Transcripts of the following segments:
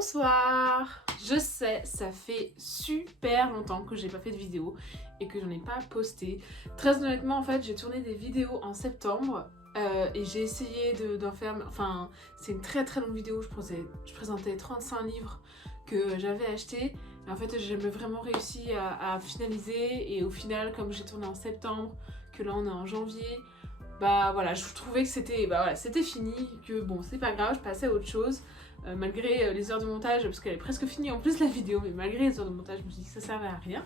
Bonsoir! Je sais, ça fait super longtemps que j'ai pas fait de vidéo et que j'en ai pas posté. Très honnêtement, en fait, j'ai tourné des vidéos en septembre et j'ai essayé d'en faire... Enfin, c'est une très longue vidéo, je présentais 35 livres que j'avais achetés. Et en fait, j'ai jamais vraiment réussi à finaliser et au final, comme j'ai tourné en septembre, que là on est en janvier, bah voilà, je trouvais que c'était fini, que bon, c'est pas grave, je passais à autre chose. Malgré les heures de montage, parce qu'elle est presque finie en plus la vidéo, mais malgré les heures de montage, je me suis dit que ça servait à rien.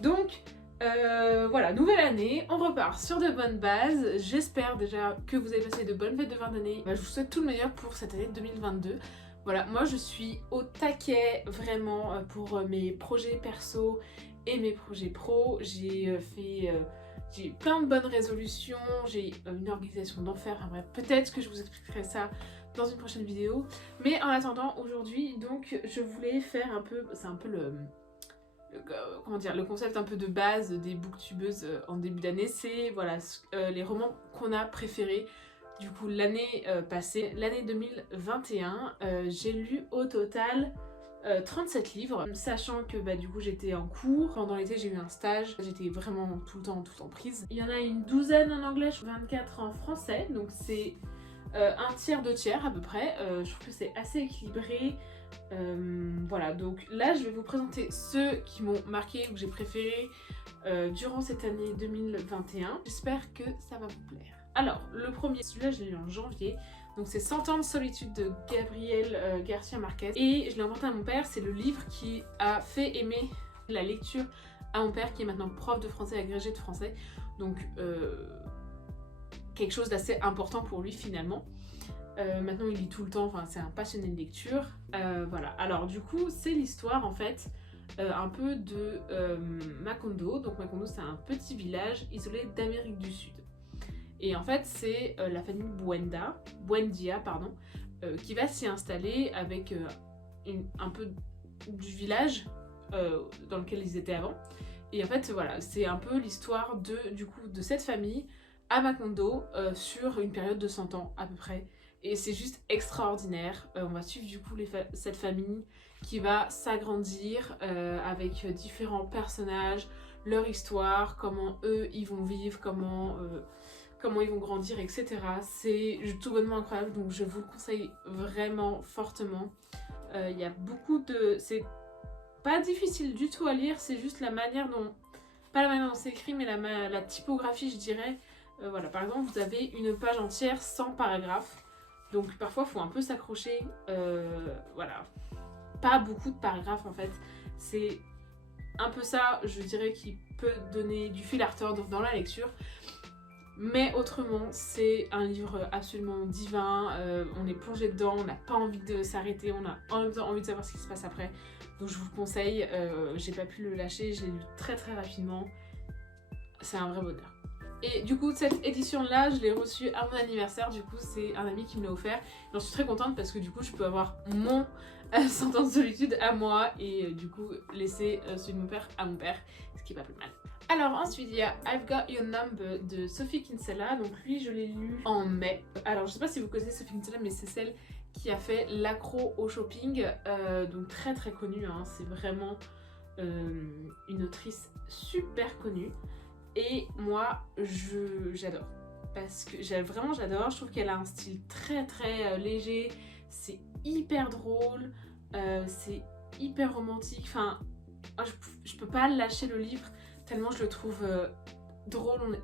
Donc voilà, nouvelle année, on repart sur de bonnes bases. J'espère déjà que vous avez passé de bonnes fêtes de fin d'année. Je vous souhaite tout le meilleur pour cette année 2022. Voilà, moi je suis au taquet vraiment pour mes projets perso et mes projets pro. J'ai plein de bonnes résolutions, j'ai une organisation d'enfer. Enfin bref, peut-être que je vous expliquerai ça dans une prochaine vidéo. Mais en attendant, aujourd'hui, donc, je voulais faire un peu... C'est un peu comment dire, le concept un peu de base des booktubeuses en début d'année. C'est voilà, les romans qu'on a préférés. Du coup, l'année passée, l'année 2021, j'ai lu au total 37 livres, sachant que du coup j'étais en cours, pendant l'été j'ai eu un stage, j'étais vraiment tout le temps prise. Il y en a une douzaine en anglais, 24 en français, donc c'est un tiers, deux tiers à peu près. Je trouve que c'est assez équilibré. Voilà, donc là je vais vous présenter ceux qui m'ont marqué ou que j'ai préféré durant cette année 2021. J'espère que ça va vous plaire. Alors, le premier, celui-là je l'ai lu en janvier. Donc c'est 100 ans de solitude de Gabriel Garcia Marquez. Et je l'ai emprunté à mon père, c'est le livre qui a fait aimer la lecture à mon père qui est maintenant prof de français, agrégé de français. Donc quelque chose d'assez important pour lui finalement. Maintenant il lit tout le temps, enfin c'est un passionné de lecture. Voilà, alors du coup c'est l'histoire en fait un peu de Macondo. Donc Macondo c'est un petit village isolé d'Amérique du Sud. Et en fait, c'est la famille Buendia, qui va s'y installer avec un peu du village dans lequel ils étaient avant. Et en fait, voilà, c'est un peu l'histoire de cette famille à Macondo sur une période de 100 ans à peu près. Et c'est juste extraordinaire. On va suivre du coup cette famille qui va s'agrandir avec différents personnages, leur histoire, comment eux ils vont vivre, comment ils vont grandir, etc. C'est tout bonnement incroyable, donc je vous le conseille vraiment fortement. Il y a beaucoup de... C'est pas difficile du tout à lire, c'est juste la manière dont... Pas la manière dont c'est écrit, mais la typographie, je dirais. Voilà, par exemple, vous avez une page entière sans paragraphe. Donc parfois, il faut un peu s'accrocher. Voilà. Pas beaucoup de paragraphes, en fait. C'est un peu ça, je dirais, qui peut donner du fil à retordre dans la lecture. Mais autrement, c'est un livre absolument divin, on est plongé dedans, on n'a pas envie de s'arrêter, on a en même temps envie de savoir ce qui se passe après. Donc je vous le conseille, j'ai pas pu le lâcher, je l'ai lu très rapidement, c'est un vrai bonheur. Et du coup, cette édition-là, je l'ai reçue à mon anniversaire, du coup c'est un ami qui me l'a offert. J'en suis très contente parce que du coup je peux avoir mon 100 ans de solitude à moi et du coup laisser celui de mon père à mon père, ce qui est pas plus mal. Alors ensuite il y a I've Got Your Number de Sophie Kinsella, donc lui je l'ai lu en mai. Alors je sais pas si vous connaissez Sophie Kinsella, mais c'est celle qui a fait L'accro au shopping, donc très connue, hein. C'est vraiment une autrice super connue. Et moi j'adore, parce que j'adore, je trouve qu'elle a un style très léger, c'est hyper drôle, c'est hyper romantique, enfin je peux pas lâcher le livre tellement je le trouve drôle.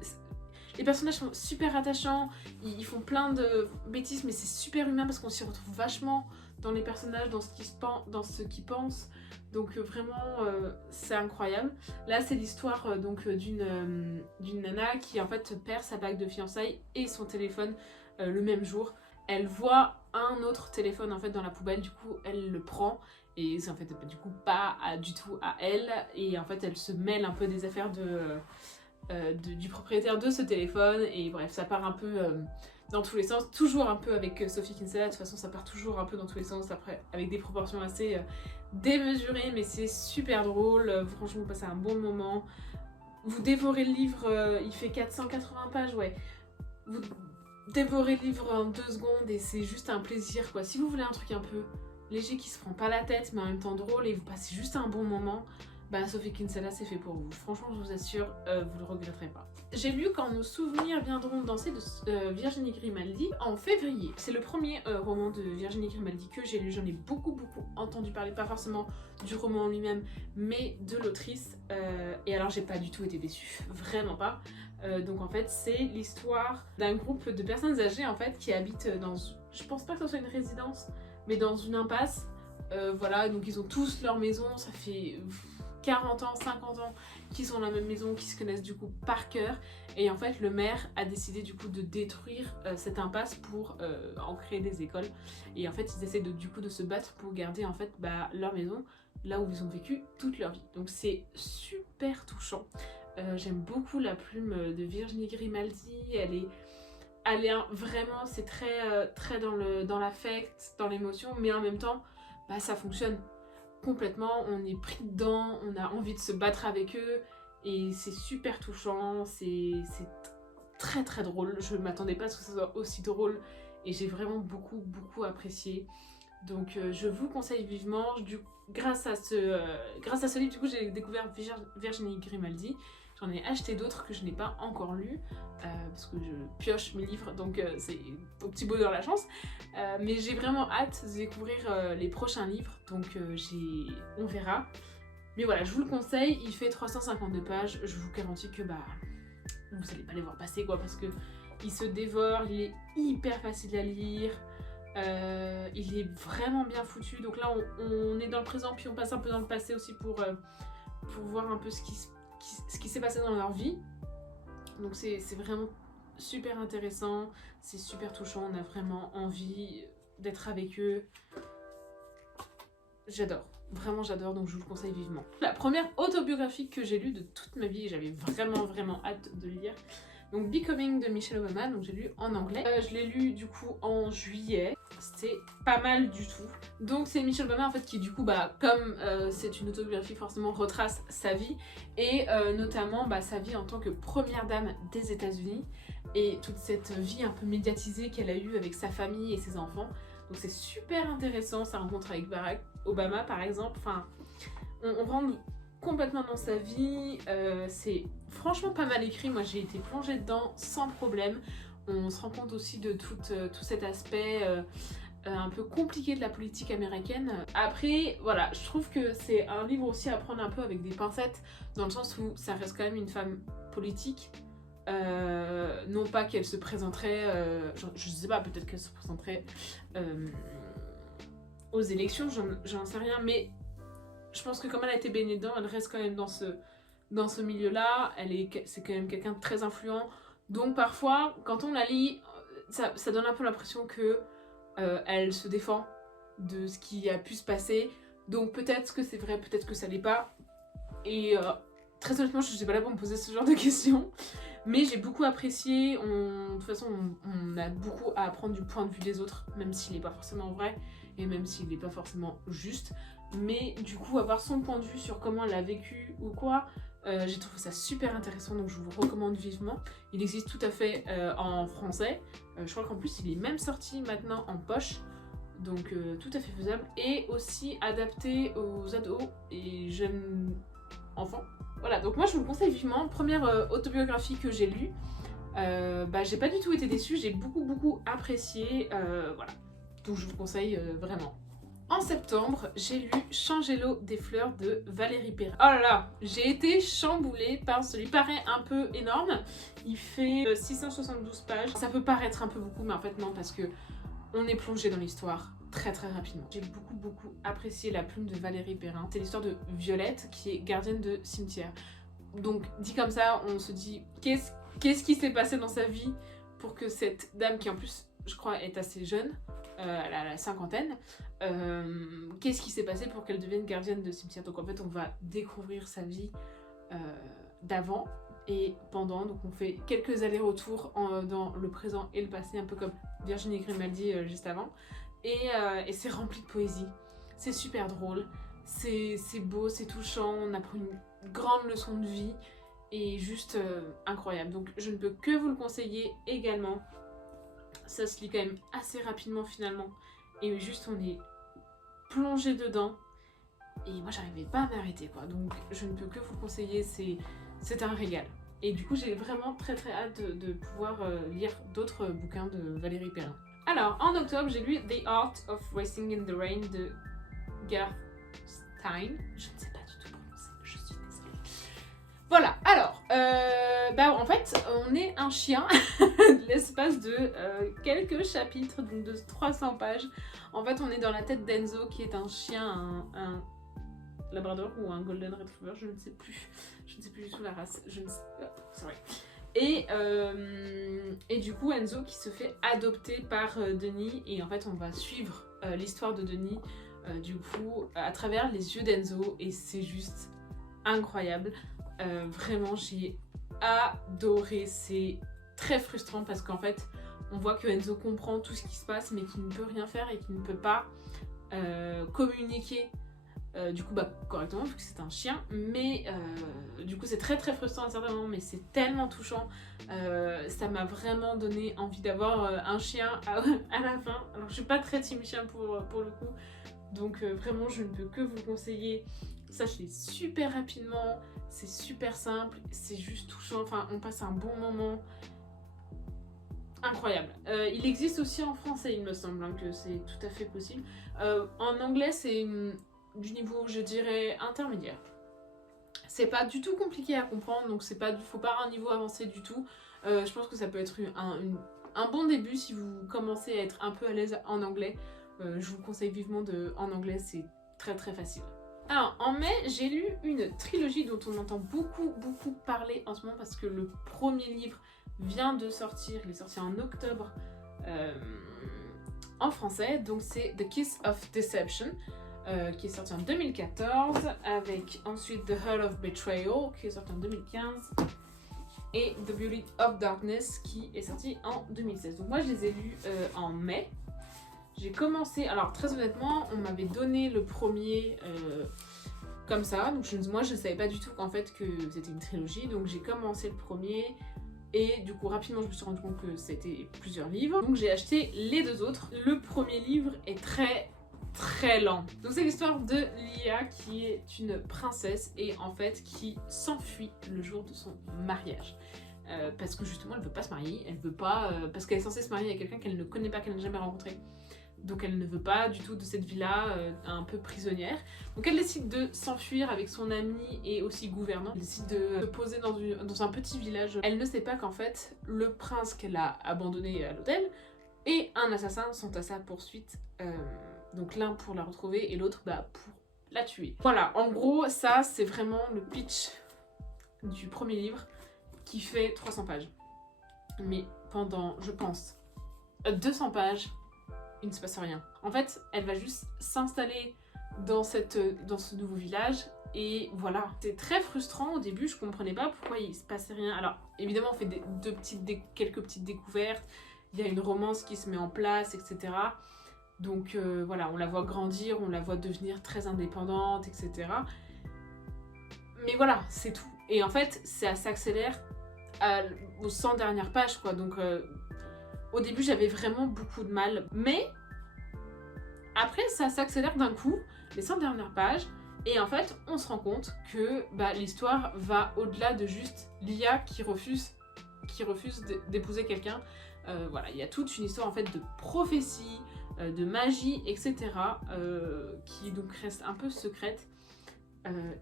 Les personnages sont super attachants, ils font plein de bêtises mais c'est super humain parce qu'on s'y retrouve vachement dans les personnages, dans ce qu'ils pensent. Donc vraiment c'est incroyable. Là c'est l'histoire d'une nana qui en fait perd sa bague de fiançailles et son téléphone le même jour. Elle voit un autre téléphone en fait dans la poubelle, du coup elle le prend et c'est en fait du coup pas du tout à elle, et en fait elle se mêle un peu des affaires du propriétaire de ce téléphone, et bref ça part un peu dans tous les sens, toujours un peu avec Sophie Kinsella. De toute façon ça part toujours un peu dans tous les sens, après avec des proportions assez démesurées, mais c'est super drôle, franchement vous passez un bon moment, vous dévorez le livre, il fait 480 pages, ouais, vous dévorez le livre en 2 secondes et c'est juste un plaisir quoi. Si vous voulez un truc un peu léger, qui se prend pas la tête, mais en même temps drôle, et vous passez juste un bon moment, bah Sophie Kinsella c'est fait pour vous. Franchement, je vous assure, vous le regretterez pas. J'ai lu Quand nos souvenirs viendront danser de Virginie Grimaldi en février. C'est le premier roman de Virginie Grimaldi que j'ai lu. J'en ai beaucoup entendu parler, pas forcément du roman en lui-même, mais de l'autrice. Et alors j'ai pas du tout été déçue, vraiment pas. Donc en fait c'est l'histoire d'un groupe de personnes âgées en fait qui habitent dans, je pense pas que ce soit une résidence, mais dans une impasse. Voilà, donc ils ont tous leur maison, ça fait 40 ans, 50 ans qu'ils sont dans la même maison, qui se connaissent du coup par cœur. Et en fait le maire a décidé du coup de détruire cette impasse pour en créer des écoles. Et en fait ils essaient du coup de se battre pour garder en fait leur maison là où ils ont vécu toute leur vie. Donc c'est super touchant. J'aime beaucoup la plume de Virginie Grimaldi, elle est vraiment, c'est très dans l'affect, dans l'émotion, mais en même temps, ça fonctionne complètement, on est pris dedans, on a envie de se battre avec eux, et c'est super touchant, c'est très drôle. Je m'attendais pas à ce que ça soit aussi drôle, et j'ai vraiment beaucoup apprécié. Donc je vous conseille vivement. Grâce à ce livre, du coup, j'ai découvert Virginie Grimaldi. J'en ai acheté d'autres que je n'ai pas encore lus, parce que je pioche mes livres, donc c'est au petit bonheur la chance. Mais j'ai vraiment hâte de découvrir les prochains livres, donc on verra. Mais voilà, je vous le conseille, il fait 352 pages, je vous garantis que vous n'allez pas les voir passer quoi, parce que il se dévore, il est hyper facile à lire. Il est vraiment bien foutu, donc là on est dans le présent puis on passe un peu dans le passé aussi pour voir un peu ce qui s'est passé dans leur vie. Donc c'est vraiment super intéressant, c'est super touchant, on a vraiment envie d'être avec eux. J'adore, vraiment j'adore, donc je vous le conseille vivement. La première autobiographie que j'ai lue de toute ma vie, et j'avais vraiment hâte de lire, donc Becoming de Michelle Obama, donc j'ai lu en anglais. Je l'ai lu du coup en juillet, c'était pas mal du tout. Donc c'est Michelle Obama en fait qui du coup comme c'est une autobiographie forcément retrace sa vie et notamment sa vie en tant que première dame des États-Unis et toute cette vie un peu médiatisée qu'elle a eue avec sa famille et ses enfants. Donc c'est super intéressant, sa rencontre avec Barack Obama par exemple, enfin on rentre complètement dans sa vie, c'est franchement pas mal écrit, moi j'ai été plongée dedans sans problème. On se rend compte aussi de tout cet aspect un peu compliqué de la politique américaine. Après, voilà, je trouve que c'est un livre aussi à prendre un peu avec des pincettes, dans le sens où ça reste quand même une femme politique. Non pas qu'elle se présenterait, je sais pas, peut-être qu'elle se présenterait aux élections, j'en sais rien, mais je pense que comme elle a été baignée dedans, elle reste quand même dans ce milieu-là, c'est quand même quelqu'un de très influent, donc parfois, quand on la lit, ça donne un peu l'impression que elle se défend de ce qui a pu se passer, donc peut-être que c'est vrai, peut-être que ça l'est pas, et très honnêtement, je suis pas là pour me poser ce genre de questions, mais j'ai beaucoup apprécié, de toute façon, on a beaucoup à apprendre du point de vue des autres, même s'il n'est pas forcément vrai, et même s'il n'est pas forcément juste, mais du coup, avoir son point de vue sur comment elle a vécu ou quoi, j'ai trouvé ça super intéressant, donc je vous le recommande vivement. Il existe tout à fait en français, je crois qu'en plus il est même sorti maintenant en poche, donc tout à fait faisable, et aussi adapté aux ados et jeunes enfants. Voilà, donc moi je vous le conseille vivement. Première autobiographie que j'ai lue, j'ai pas du tout été déçue, j'ai beaucoup apprécié, voilà, donc je vous le conseille vraiment. En septembre, j'ai lu Changez l'eau des fleurs de Valérie Perrin. Oh là là, j'ai été chamboulée par celui-là. Il paraît un peu énorme, il fait 672 pages. Ça peut paraître un peu beaucoup, mais en fait non, parce que on est plongé dans l'histoire très rapidement. J'ai beaucoup apprécié la plume de Valérie Perrin. C'est l'histoire de Violette qui est gardienne de cimetière. Donc dit comme ça, on se dit qu'est-ce qui s'est passé dans sa vie pour que cette dame qui en plus je crois est assez jeune, elle a la cinquantaine, qu'est-ce qui s'est passé pour qu'elle devienne gardienne de cimetière. Donc en fait on va découvrir sa vie d'avant et pendant, donc on fait quelques allers-retours dans le présent et le passé, un peu comme Virginie Grimaldi juste avant, et c'est rempli de poésie, c'est super drôle, c'est beau, c'est touchant, on apprend une grande leçon de vie et juste incroyable, donc je ne peux que vous le conseiller également. Ça se lit quand même assez rapidement finalement, et juste on est plongée dedans. Et moi j'arrivais pas à m'arrêter quoi, donc je ne peux que vous conseiller, c'est un régal. Et du coup j'ai vraiment très hâte de pouvoir lire d'autres bouquins de Valérie Perrin. Alors en octobre j'ai lu The Art of Racing in the Rain de Garth Stein. Je ne sais pas du tout prononcer, je suis désolée. Voilà, alors, en fait on est un chien l'espace de quelques chapitres, donc de 300 pages. En fait on est dans la tête d'Enzo qui est un chien, un labrador ou un golden retriever, je ne sais plus du tout la race, je ne sais pas, c'est vrai. Et du coup Enzo qui se fait adopter par Denis, et en fait on va suivre l'histoire de Denis du coup à travers les yeux d'Enzo, et c'est juste incroyable. Vraiment j'ai adoré, c'est très frustrant parce qu'en fait on voit que Enzo comprend tout ce qui se passe mais qu'il ne peut rien faire et qu'il ne peut pas communiquer du coup correctement vu que c'est un chien, mais du coup c'est très frustrant à certains moments, mais c'est tellement touchant. Ça m'a vraiment donné envie d'avoir un chien à la fin. Alors je suis pas très team chien pour le coup, donc vraiment je ne peux que vous le conseiller. Ça je l'ai super rapidement, c'est super simple, c'est juste touchant, enfin on passe un bon moment. Incroyable. Il existe aussi en français il me semble, hein, que c'est tout à fait possible. En anglais c'est du niveau je dirais intermédiaire. C'est pas du tout compliqué à comprendre, donc faut pas un niveau avancé du tout. Je pense que ça peut être un bon début si vous commencez à être un peu à l'aise en anglais. Je vous conseille vivement en anglais, c'est très facile. Alors en mai j'ai lu une trilogie dont on entend beaucoup parler en ce moment parce que le premier livre vient de sortir, il est sorti en octobre en français, donc c'est The Kiss of Deception qui est sorti en 2014, avec ensuite The Hurt of Betrayal qui est sorti en 2015 et The Beauty of Darkness qui est sorti en 2016. Donc moi je les ai lus en mai. J'ai commencé, alors très honnêtement on m'avait donné le premier comme ça, donc moi je ne savais pas du tout qu'en fait que c'était une trilogie, donc j'ai commencé le premier. Et du coup rapidement je me suis rendu compte que c'était plusieurs livres, donc j'ai acheté les deux autres. Le premier livre est très lent. Donc c'est l'histoire de Lia qui est une princesse et en fait qui s'enfuit le jour de son mariage. Parce que justement elle veut pas se marier, elle veut pas, parce qu'elle est censée se marier avec quelqu'un qu'elle ne connaît pas, qu'elle n'a jamais rencontré. Donc elle ne veut pas du tout de cette vie-là, un peu prisonnière. Donc elle décide de s'enfuir avec son ami et aussi gouvernant. Elle décide de se poser dans un petit village. Elle ne sait pas qu'en fait, le prince qu'elle a abandonné à l'hôtel et un assassin sont à sa poursuite. Donc l'un pour la retrouver et l'autre pour la tuer. Voilà, en gros, ça c'est vraiment le pitch du premier livre qui fait 300 pages. Mais pendant, je pense, 200 pages, il ne se passe rien. En fait, elle va juste s'installer dans ce nouveau village et voilà. C'est très frustrant au début, je comprenais pas pourquoi il se passait rien. Alors évidemment on fait quelques petites découvertes, il y a une romance qui se met en place, etc. Donc voilà, on la voit grandir, on la voit devenir très indépendante, etc. Mais voilà, c'est tout. Et en fait, ça s'accélère aux 100 dernières pages, quoi. Donc au début, j'avais vraiment beaucoup de mal. Mais après, ça s'accélère d'un coup, les 100 dernières pages. Et en fait, on se rend compte que l'histoire va au-delà de juste Lia qui refuse d'épouser quelqu'un. Voilà, il y a toute une histoire en fait de prophétie, de magie, etc. Qui donc reste un peu secrète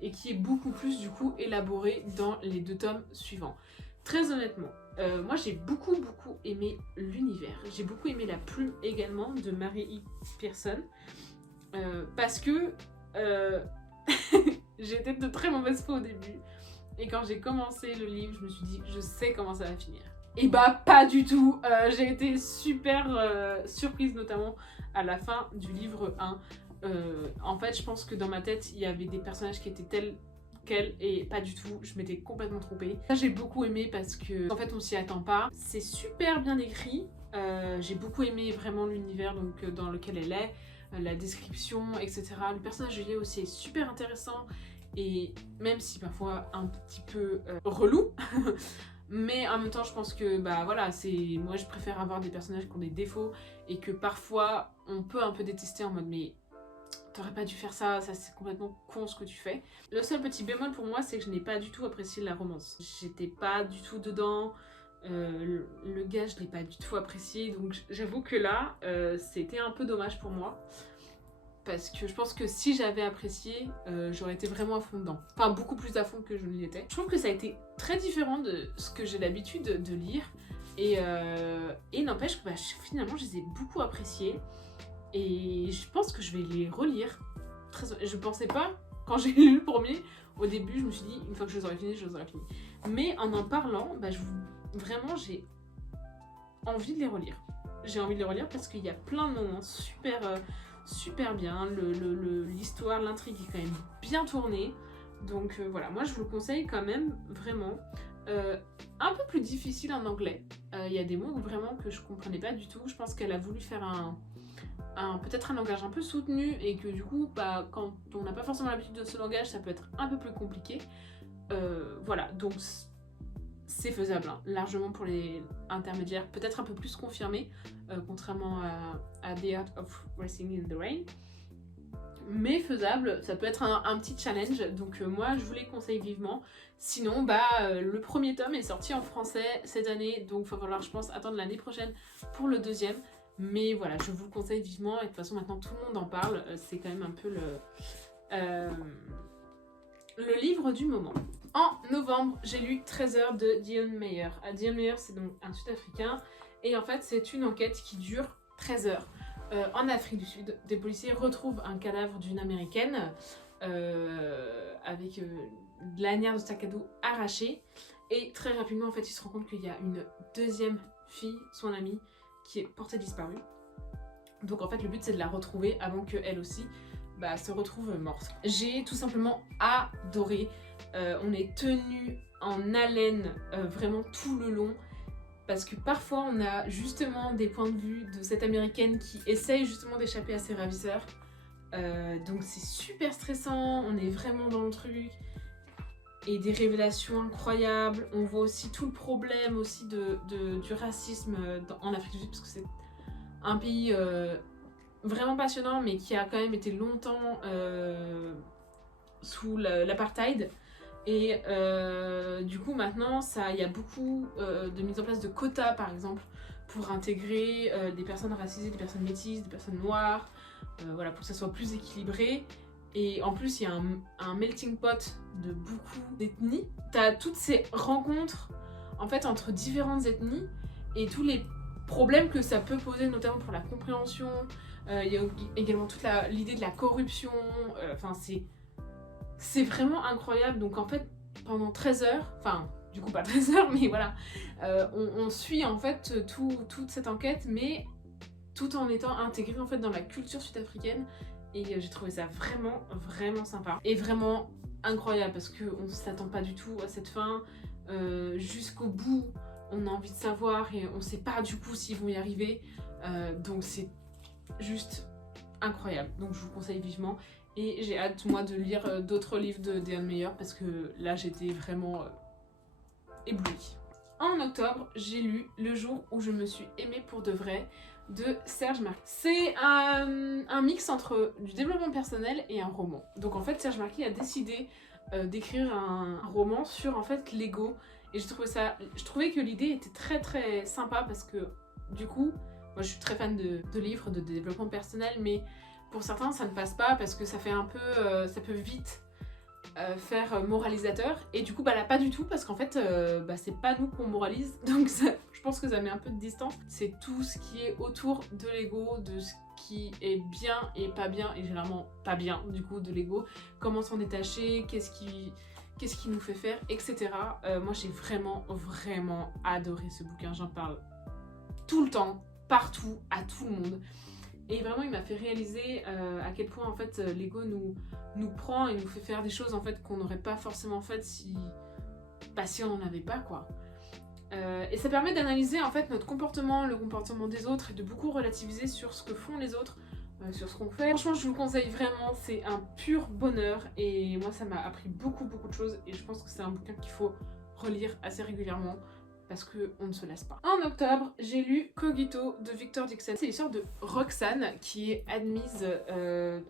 et qui est beaucoup plus du coup élaborée dans les 2 tomes suivants. Très honnêtement, moi j'ai beaucoup aimé l'univers. J'ai beaucoup aimé la plume également de Mary E. Pearson parce que j'étais de très mauvaise foi au début et quand j'ai commencé le livre, je me suis dit je sais comment ça va finir. Et pas du tout. J'ai été super surprise notamment à la fin du livre 1. En fait, je pense que dans ma tête, il y avait des personnages qui étaient tels quels et pas du tout. Je m'étais complètement trompée. Ça, j'ai beaucoup aimé parce que en fait, on s'y attend pas. C'est super bien écrit. J'ai beaucoup aimé vraiment l'univers dans lequel elle est, la description, etc. Le personnage de Lia aussi est super intéressant et même si parfois un petit peu relou. Mais en même temps, je pense que voilà, moi je préfère avoir des personnages qui ont des défauts et que parfois on peut un peu détester en mode mais t'aurais pas dû faire ça, ça c'est complètement con ce que tu fais. Le seul petit bémol pour moi, c'est que je n'ai pas du tout apprécié la romance. J'étais pas du tout dedans, le gars je l'ai pas du tout apprécié, donc j'avoue que là, c'était un peu dommage pour moi. Parce que je pense que si j'avais apprécié, j'aurais été vraiment à fond dedans. Enfin, beaucoup plus à fond que je ne l'étais. Je trouve que ça a été très différent de ce que j'ai l'habitude de lire. Et n'empêche que finalement, je les ai beaucoup appréciés. Et je pense que je vais les relire. Je pensais pas, quand j'ai lu le premier, au début, je me suis dit, une fois que je les aurais finis, je les aurais finis. Mais en parlant, vraiment, j'ai envie de les relire. J'ai envie de les relire parce qu'il y a plein de moments super bien, l'histoire, l'intrigue est quand même bien tournée, donc voilà, moi je vous le conseille quand même, vraiment. Un peu plus difficile en anglais, il y a des mots vraiment que je comprenais pas du tout, je pense qu'elle a voulu faire peut-être un langage un peu soutenu, et que du coup, quand on n'a pas forcément l'habitude de ce langage, ça peut être un peu plus compliqué. Voilà, donc c'est faisable, hein, largement pour les intermédiaires, peut-être un peu plus confirmés, contrairement à The Art of Racing in the Rain. Mais faisable, ça peut être un petit challenge, donc moi je vous les conseille vivement. Sinon, le premier tome est sorti en français cette année, donc il va falloir, je pense, attendre l'année prochaine pour le deuxième. Mais voilà, je vous le conseille vivement, et de toute façon maintenant tout le monde en parle, c'est quand même un peu le livre du moment. En novembre, j'ai lu 13 heures de Dion Meyer. Dion Meyer, c'est donc un Sud-Africain, et en fait, c'est une enquête qui dure 13 heures. En Afrique du Sud, des policiers retrouvent un cadavre d'une Américaine avec de l'anière de sac à dos arrachée, et très rapidement, en fait, ils se rendent compte qu'il y a une deuxième fille, son amie, qui est portée disparue. Donc en fait, le but, c'est de la retrouver avant qu'elle aussi se retrouve morte. J'ai tout simplement adoré. On est tenu en haleine vraiment tout le long, parce que parfois on a justement des points de vue de cette américaine qui essaye justement d'échapper à ses ravisseurs. Donc c'est super stressant, on est vraiment dans le truc. Et des révélations incroyables. On voit aussi tout le problème aussi du racisme en Afrique du Sud, parce que c'est un pays vraiment passionnant, mais qui a quand même été longtemps sous l'apartheid. Et du coup maintenant, il y a beaucoup de mise en place de quotas, par exemple, pour intégrer des personnes racisées, des personnes métisses, des personnes noires, voilà, pour que ça soit plus équilibré. Et en plus, il y a un melting pot de beaucoup d'ethnies. T'as toutes ces rencontres en fait entre différentes ethnies et tous les problèmes que ça peut poser, notamment pour la compréhension. Il y a également toute l'idée de la corruption. Enfin, c'est vraiment incroyable. Donc en fait, pendant 13 heures, enfin, du coup pas 13 heures, mais voilà, on suit en fait toute cette enquête, mais tout en étant intégré en fait dans la culture sud-africaine. Et j'ai trouvé ça vraiment sympa. Et vraiment incroyable, parce qu'on ne s'attend pas du tout à cette fin. Jusqu'au bout, on a envie de savoir, et on ne sait pas du coup s'ils vont y arriver. Donc c'est juste incroyable. Donc je vous conseille vivement. Et j'ai hâte, moi, de lire d'autres livres de Dion Meyer, parce que là, j'étais vraiment éblouie. En octobre, j'ai lu Le jour où je me suis aimée pour de vrai de Serge Marquis. C'est un mix entre du développement personnel et un roman. Donc en fait, Serge Marquis a décidé d'écrire un roman sur en fait l'ego. Et je trouvais que l'idée était très sympa, parce que du coup, moi je suis très fan de livres de développement personnel, mais pour certains ça ne passe pas, parce que ça fait un peu, ça peut vite faire moralisateur, et du coup là pas du tout, parce qu'en fait c'est pas nous qu'on moralise, donc je pense que ça met un peu de distance. C'est tout ce qui est autour de l'ego, de ce qui est bien et pas bien, et généralement pas bien du coup de l'ego, comment s'en détacher, qu'est-ce qui nous fait faire, etc. Moi j'ai vraiment adoré ce bouquin, j'en parle tout le temps, partout, à tout le monde. Et vraiment, il m'a fait réaliser à quel point en fait l'ego nous prend et nous fait faire des choses en fait qu'on n'aurait pas forcément faites si on n'en avait pas, quoi. Et ça permet d'analyser en fait notre comportement, le comportement des autres, et de beaucoup relativiser sur ce que font les autres, sur ce qu'on fait. Franchement, je vous le conseille vraiment, c'est un pur bonheur, et moi ça m'a appris beaucoup de choses, et je pense que c'est un bouquin qu'il faut relire assez régulièrement. parce qu'on ne se lasse pas. En octobre, j'ai lu Cogito de Victor Dixon. C'est l'histoire de Roxane qui est admise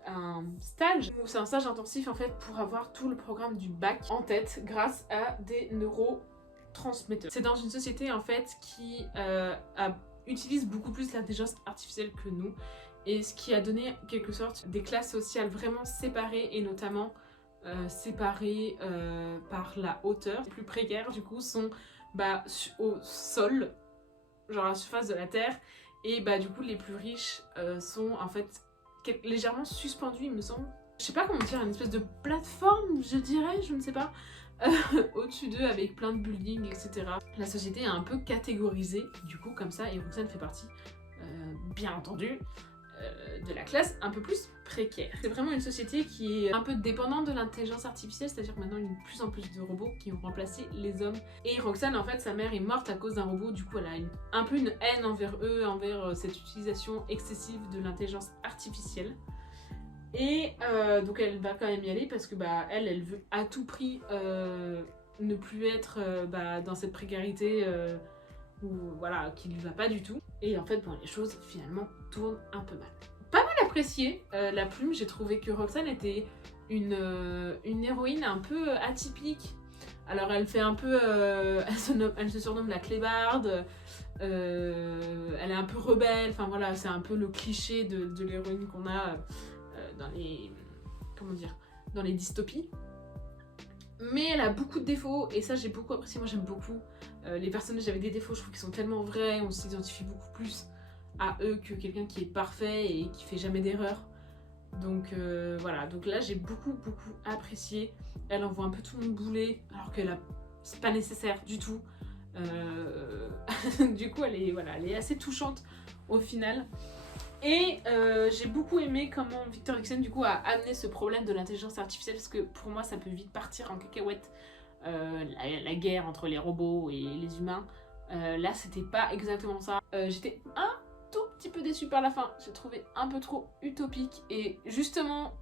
à un stage, où c'est un stage intensif en fait pour avoir tout le programme du bac en tête grâce à des neurotransmetteurs. C'est dans une société en fait qui utilise beaucoup plus l'intelligence artificielle que nous, et ce qui a donné en quelque sorte des classes sociales vraiment séparées, et notamment séparées par la hauteur. Les plus précaires du coup sont au sol, genre à la surface de la terre, et du coup les plus riches sont en fait légèrement suspendus, il me semble. Je sais pas comment dire, une espèce de plateforme, je dirais, je ne sais pas, au-dessus d'eux avec plein de buildings, etc. La société est un peu catégorisée, du coup, comme ça, et Roxane fait partie, bien entendu, de la classe un peu plus précaire. C'est vraiment une société qui est un peu dépendante de l'intelligence artificielle, c'est-à-dire que maintenant il y a de plus en plus de robots qui ont remplacé les hommes. Et Roxane, en fait, sa mère est morte à cause d'un robot, du coup elle a un peu une haine envers eux, envers cette utilisation excessive de l'intelligence artificielle. Et donc elle va quand même y aller parce que elle veut à tout prix ne plus être dans cette précarité voilà, qui lui va pas du tout. Et en fait, les choses finalement tournent un peu mal. Pas mal apprécié la plume, j'ai trouvé que Roxane était une héroïne un peu atypique. Alors elle fait un peu, elle se surnomme la clébarde, elle est un peu rebelle, enfin voilà, c'est un peu le cliché de l'héroïne qu'on a dans les, dans les dystopies. Mais elle a beaucoup de défauts, et ça j'ai beaucoup apprécié. Moi j'aime beaucoup les personnages avec des défauts, je trouve qu'ils sont tellement vrais, on s'identifie beaucoup plus à eux que quelqu'un qui est parfait et qui fait jamais d'erreur. Donc voilà, donc là j'ai beaucoup apprécié. Elle envoie un peu tout le monde bouler, alors que c'est pas nécessaire du tout. Du coup elle est assez touchante au final. Et j'ai beaucoup aimé comment Victor Dixon du coup a amené ce problème de l'intelligence artificielle, parce que pour moi ça peut vite partir en cacahuète, la guerre entre les robots et les humains. Là c'était pas exactement ça. J'étais un tout petit peu déçue par la fin, j'ai trouvé un peu trop utopique, et justement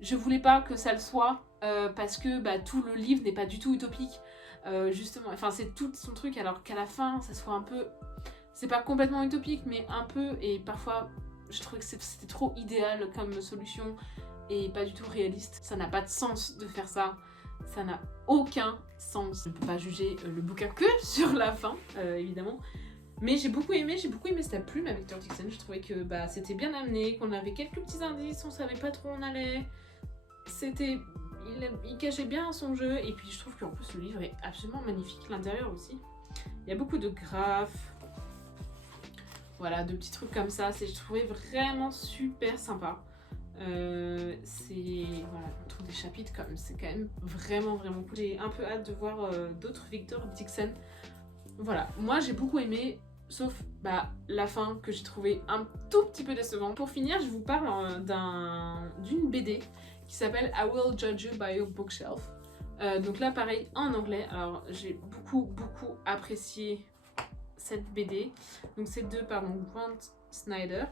je voulais pas que ça le soit parce que tout le livre n'est pas du tout utopique, justement, enfin c'est tout son truc, alors qu'à la fin ça soit un peu, c'est pas complètement utopique mais un peu, et parfois je trouvais que c'était trop idéal comme solution et pas du tout réaliste. Ça n'a pas de sens de faire ça, ça n'a aucun sens. Je ne peux pas juger le bouquin que sur la fin, évidemment. Mais j'ai beaucoup aimé cette plume avec Victor Dixon. Je trouvais que c'était bien amené, qu'on avait quelques petits indices, on savait pas trop où on allait. Il cachait bien son jeu, et puis je trouve qu'en plus le livre est absolument magnifique, l'intérieur aussi. Il y a beaucoup de graphes, voilà, de petits trucs comme ça. Je trouvais vraiment super sympa. Voilà, on trouve des chapitres comme, c'est quand même vraiment cool. J'ai un peu hâte de voir d'autres Victor Dixon. Voilà, moi j'ai beaucoup aimé, sauf la fin que j'ai trouvé un tout petit peu décevante. Pour finir, je vous parle d'une BD qui s'appelle I Will Judge You by Your Bookshelf. Donc là pareil en anglais. Alors j'ai beaucoup apprécié cette BD. Donc c'est de Grant Snyder,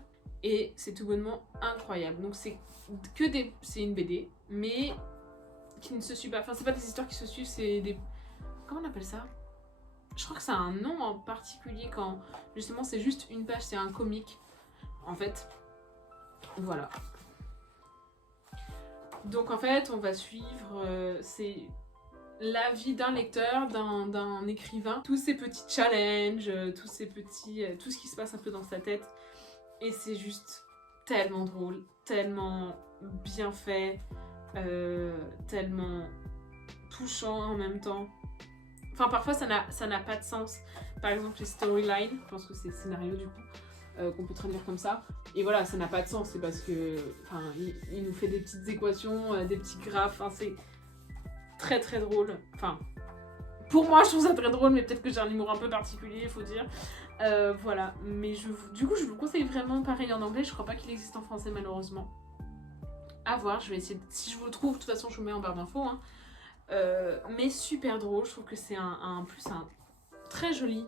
et c'est tout bonnement incroyable. Donc c'est une BD mais qui ne se suit pas, enfin c'est pas des histoires qui se suivent, c'est des, comment on appelle ça? Je crois que ça a un nom en particulier quand justement c'est juste une page, c'est un comic en fait. Voilà. Donc en fait on va suivre, c'est la vie d'un lecteur, d'un écrivain, tous ces petits challenges, tout ce qui se passe un peu dans sa tête, et c'est juste tellement drôle, tellement bien fait, tellement touchant en même temps. Enfin parfois ça n'a pas de sens, par exemple les storylines, je pense que c'est le scénario du coup, qu'on peut traduire comme ça, et voilà, ça n'a pas de sens, c'est parce que il nous fait des petites équations, des petits graphes, c'est très drôle. Enfin, pour moi je trouve ça très drôle, mais peut-être que j'ai un humour un peu particulier, il faut dire. Voilà, mais du coup je vous conseille vraiment, pareil en anglais, je crois pas qu'il existe en français malheureusement. À voir, je vais essayer, si je vous le trouve, de toute façon je vous mets en barre d'infos, hein. Mais super drôle, je trouve que c'est un très joli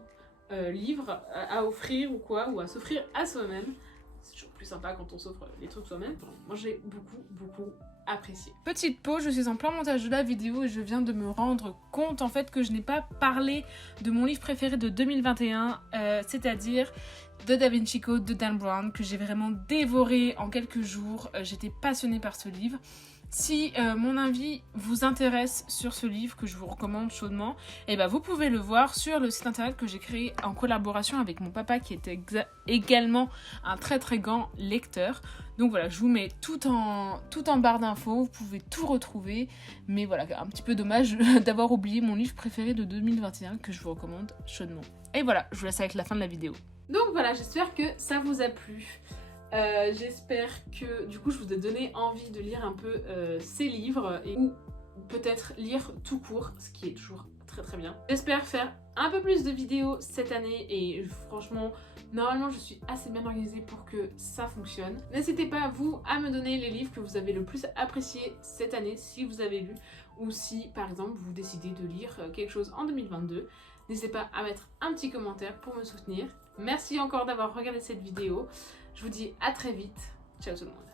livre à offrir ou quoi, ou à s'offrir à soi-même. C'est toujours plus sympa quand on s'offre les trucs soi-même. Moi j'ai beaucoup apprécié. Petite pause, je suis en plein montage de la vidéo et je viens de me rendre compte en fait que je n'ai pas parlé de mon livre préféré de 2021, c'est-à-dire The Da Vinci Code de Dan Brown, que j'ai vraiment dévoré en quelques jours. J'étais passionnée par ce livre. Si mon avis vous intéresse sur ce livre, que je vous recommande chaudement, et ben vous pouvez le voir sur le site internet que j'ai créé en collaboration avec mon papa qui était également un très très grand lecteur. Donc voilà, je vous mets tout en barre d'infos, vous pouvez tout retrouver. Mais voilà, un petit peu dommage d'avoir oublié mon livre préféré de 2021 que je vous recommande chaudement. Et voilà, je vous laisse avec la fin de la vidéo. Donc voilà, j'espère que ça vous a plu. J'espère que du coup je vous ai donné envie de lire un peu ces livres ou peut-être lire tout court, ce qui est toujours très très bien. J'espère faire un peu plus de vidéos cette année et franchement normalement je suis assez bien organisée pour que ça fonctionne. N'hésitez pas vous à me donner les livres que vous avez le plus apprécié cette année si vous avez lu ou si par exemple vous décidez de lire quelque chose en 2022. N'hésitez pas à mettre un petit commentaire pour me soutenir. Merci encore d'avoir regardé cette vidéo. Je vous dis à très vite. Ciao tout le monde.